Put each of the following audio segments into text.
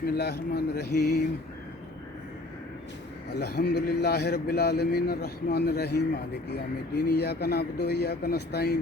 بسم اللہ الرحمن الرحیم الحمدللہ رب العالمین الرحمن الرحیم مالک یوم الدین ایاک نعبد و ایاک نستعین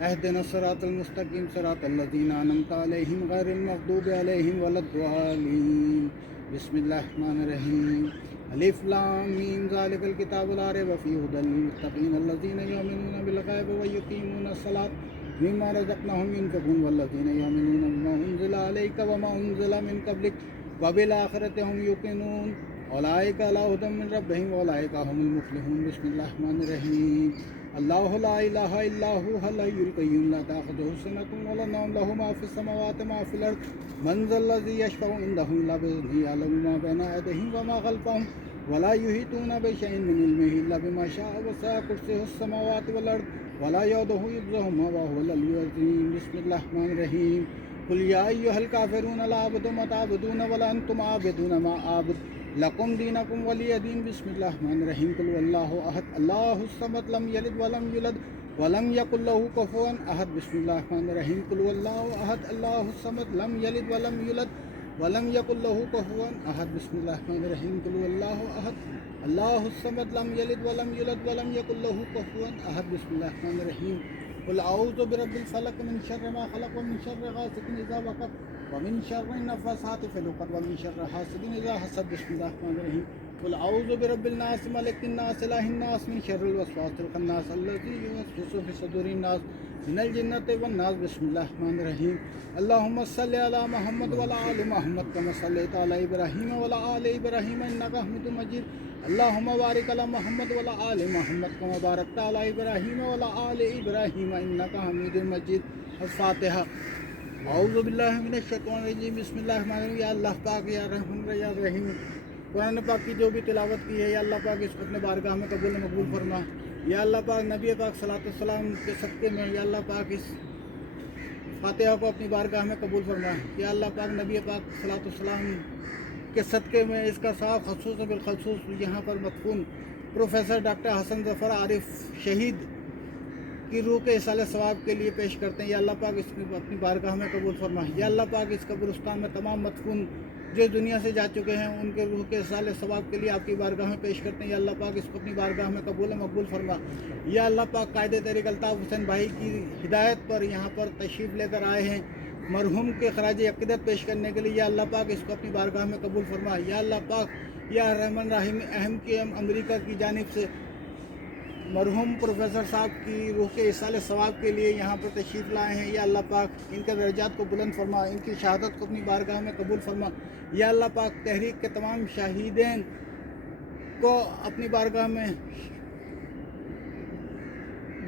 اہدنا الصراط المستقیم صراط الذین انعمت علیہم غیر المغضوب علیہم ولا الضالین بسم اللہ الرحمن الرحیم الف لام میم ذالک الکتاب لا ریب فیہ ھدی للمتقین الذین یؤمنون بالغیب ویقیمون الصلاۃ مما رزقناهم ينفقون والذین یؤمنون بما انزل الیک وما انزل من قبلک وبالآخرۃ هم یوقنون اولئک علی ھدی من ربہم واولئک هم المفلحون بسم اللہ الرحمن الرحیم اللہ لا الہ الا هو الحی القیوم لا تأخذہ سنۃ ولا نوم له ما فی السماوات ما فی الارض من ذا الذی یشفع عنده الا بإذنہ یعلم ما بین ایدیہم وما خلفہم ولا یحیطون بشیء من علمہ الا بما شاء وسع کرسیہ السماوات والارض ولا یؤودہ حفظہما وهو العلی العظیم بسم اللہ الرحمن الرحیم قل یا ایھا الکافرون لا اعبد ما تعبدون ولا انتم عابدون ما اعبد لکم دینکم ولی دین بسم اللہ الرحمن الرحیم قل واللہ احد اللہ الصمد لم یلد ولم یولد ولم یکن لہ کفوا احد بسم اللہ الرحمن الرحیم قل واللہ احد اللہ الصمد لم یلد ولم یولد ولم یکن لہ کفوا احد بسم اللہ الرحمن الرحیم قل واللہ احد اللہ الصمد لم یلد ولم یولد ولم یکن لہ کفوا احد بسم اللہ الرحمن الرحیم قل اعوذ برب الفلق من شر ما خلق ومن شر غاسق اذا وقب ومن شر النفاثات في العقد ومن شر حاسد اذا حسد بسم اللہ الرحمن الرحیم قل اعوذ برب الناس ملک الناس الہ الناس من شر الوسواس الخناس الذی یوسوس فی صدور الناس من الجنۃ والناس بسم اللہ الرحمن الرحیم اللہم صل علی محمد وعلی آل محمد کما صلیت علی ابراہیم وعلی آل ابراہیم انک حمید مجید اللہم بارک علی محمد وعلی آل محمد کما بارکت علی ابراہیم وعلی آل ابراہیم انک حمید مجید الفاتحہ اعوذ باللہ من الشیطان الرجیم بسم اللہ الرحمن الرحیم یا اللہ پاک یا رحمان یا رحیم قرآن پاک کی جو بھی تلاوت کی ہے یا اللہ پاک اس کو اپنے بارگاہ میں قبول مقبول فرما یا اللہ پاک نبی پاک صلاۃ السلام کے صدقے میں یا اللہ پاک اس فاتحہ کو اپنی بارگاہ میں قبول فرما یا اللہ پاک نبی پاک صلاۃ السلام کے صدقے میں اس کا ثواب خصوص و بالخصوص یہاں پر مدفون پروفیسر ڈاکٹر حسن ظفر عارف شہید کی روح کے اصالِ ثواب کے لیے پیش کرتے ہیں یا اللہ پاک اس کو اپنی بارگاہ میں قبول فرما یا اللہ پاک اس قبرستان میں تمام مدفون جو دنیا سے جا چکے ہیں ان کے روح کے اصالِ ثواب کے لیے آپ کی بارگاہ میں پیش کرتے ہیں یا اللہ پاک اس کو اپنی بارگاہ میں قبول مقبول فرما یا اللہ پاک قائد طریق الطاف حسین بھائی کی ہدایت پر یہاں پر تشریف لے کر آئے ہیں مرحوم کے خراج عقیدت پیش کرنے کے لیے یا اللہ پاک اس کو اپنی بارگاہ میں قبول فرما یا اللہ پاک یا رحمان رحیم اہم کی امریکہ کی جانب سے مرحوم پروفیسر صاحب کی روح کے اصالِ ثواب کے لیے یہاں پر تشریف لائے ہیں یا اللہ پاک ان کے درجات کو بلند فرما ان کی شہادت کو اپنی بارگاہ میں قبول فرما یا اللہ پاک تحریک کے تمام شہیدین کو اپنی بارگاہ میں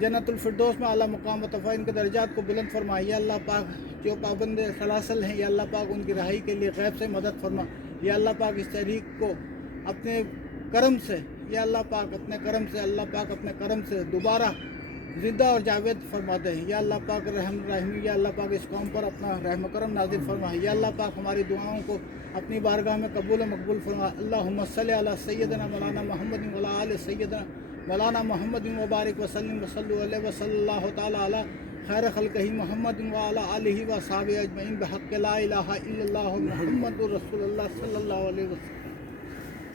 جنت الفردوس میں اعلیٰ مقام و تفا ان کے درجات کو بلند فرما یا اللہ پاک جو پابند سلاسل ہیں یا اللہ پاک ان کی رہائی کے لیے غیب سے مدد فرما یا اللہ پاک اس تحریک کو اپنے کرم سے یا اللہ پاک اپنے کرم سے اللہ پاک اپنے کرم سے دوبارہ زندہ اور جاوید فرما دے یا اللہ پاک رحم الرحیم یا اللہ پاک اس قوم پر اپنا رحم و کرم نازل فرما یا اللہ پاک ہماری دعاؤں کو اپنی بارگاہ میں قبول و مقبول فرما اللہم صلی علی سیدنا مولانا محمد وعلی آل سیدنا مولانا محمد وبارک وسلم وصلی علیہ وصلی اللہ تعالی علی خیر خلقہ محمد وعلی آلہ وصحبہ اجمعین بحق لا الہ الا اللہ محمد رسول اللہ صلی اللہ علیہ وسلم.